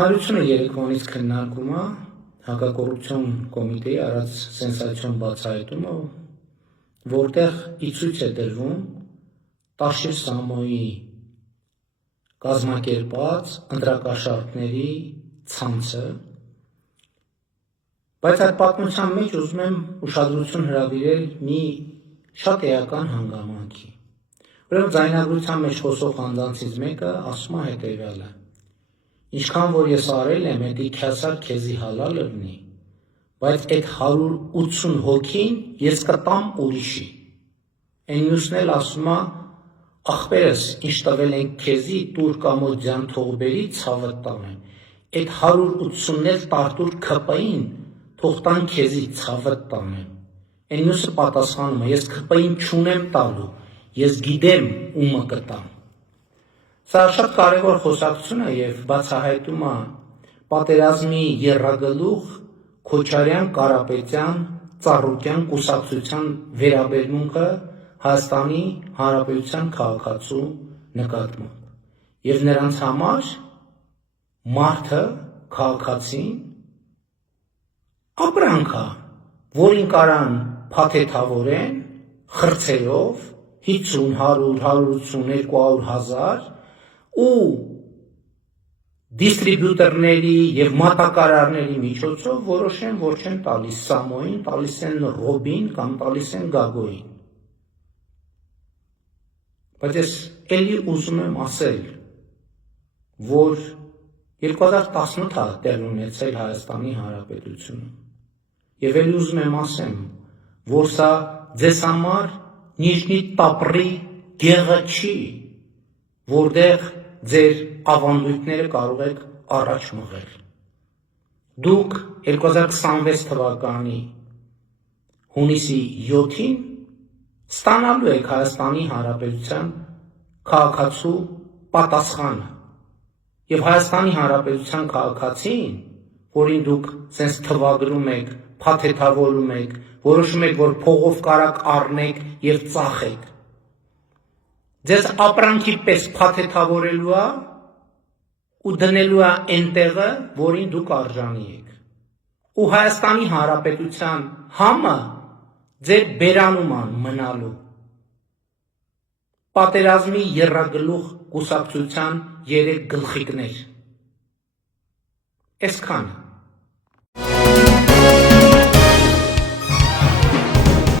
Հանրությունը երեկվանից քննարկում է հակակոռուպցիոն կոմիտեի արած սենսացիոն բացահայտումը, որտեղ ի ցույց է դրվում Տաշիր Սամոյի կազմակերպած ընտրակաշառքների ցանցը, բայց այդ պատմության մեջ ուզում եմ ուշադրություն հրավիրել մի շատ էական հանգամանքի։ Ուրեմն ձայնագրության մեջ խոսող անձանցից մեկը ասում է հետևյալը. ինչքան որ ես արել եմ, էդի քյասար քեզի հալալ լինի, բայց այդ 180 հոգին ես կտամ ուրիշի։ Այն մյուսն էլ ասում է, ախպերս, ինչ տվել ենք քեզի, տուր կամոց ձյան թող բերի, ցավը տանեմ։ Այդ 180-ն էլ տարտուր քպային, թող տան քեզի, ցավը տանեմ։ Այն մյուսը պատասխանում է, ես քպային չունեմ տալու, ես գիտեմ ումը կտամ։ Սա շատ կարևոր խոսակցություն է և բացահայտում է պատերազմի եռագլուխ Քոչարյան, Կարապետյան, Ծառուկյան կուսակցության վերաբերմունքը Հայաստանի Հանրապետության քաղաքացու նկատմամբ։ Եվ նրանց համար մարդը, քաղաքացին ապրանք է, որին կարան փաթեթավորեն խրձերով 50, 100, 180, 200 հազար ու դիստրիբյուտորների և մատակարարների միջոցով որոշեն, որ չեն տալիս Սամոյին, տալիս են Ռոբին կամ տալիս են Գագոյին։ Բայց ես էլի ուզում եմ ասել, որ 2018 է տեղ ունեցել Հայաստանի Հանրապետությունում։ Եվ էլի ուզում եմ ասեմ, որ սա ձեզ համար Նիժնի Տապրի գեղը չի, որտեղ ձեր ավանդույթները կարող եք առաջ մղել։ Դուք 2026 թվականի հունիսի 7-ին ստանալու եք Հայաստանի Հանրապետության քաղաքացու պատասխանը։ Եվ Հայաստանի Հանրապետության քաղաքացին, որին դուք սենց թվագրում եք, փաթեթավորում եք, որոշում եք, որ փողով կարաք առնեք և ծախեք, ձեզ ապրանքի պես փաթեթավորելու է ու դնելու է այն տեղը, որին դուք արժանի եք։ Ու Հայաստանի Հանրապետության համը ձեր բերանում են մնալու։ Պատերազմի եռագլուխ կուսակցության 3 գլխիկներ։ Այսքանը։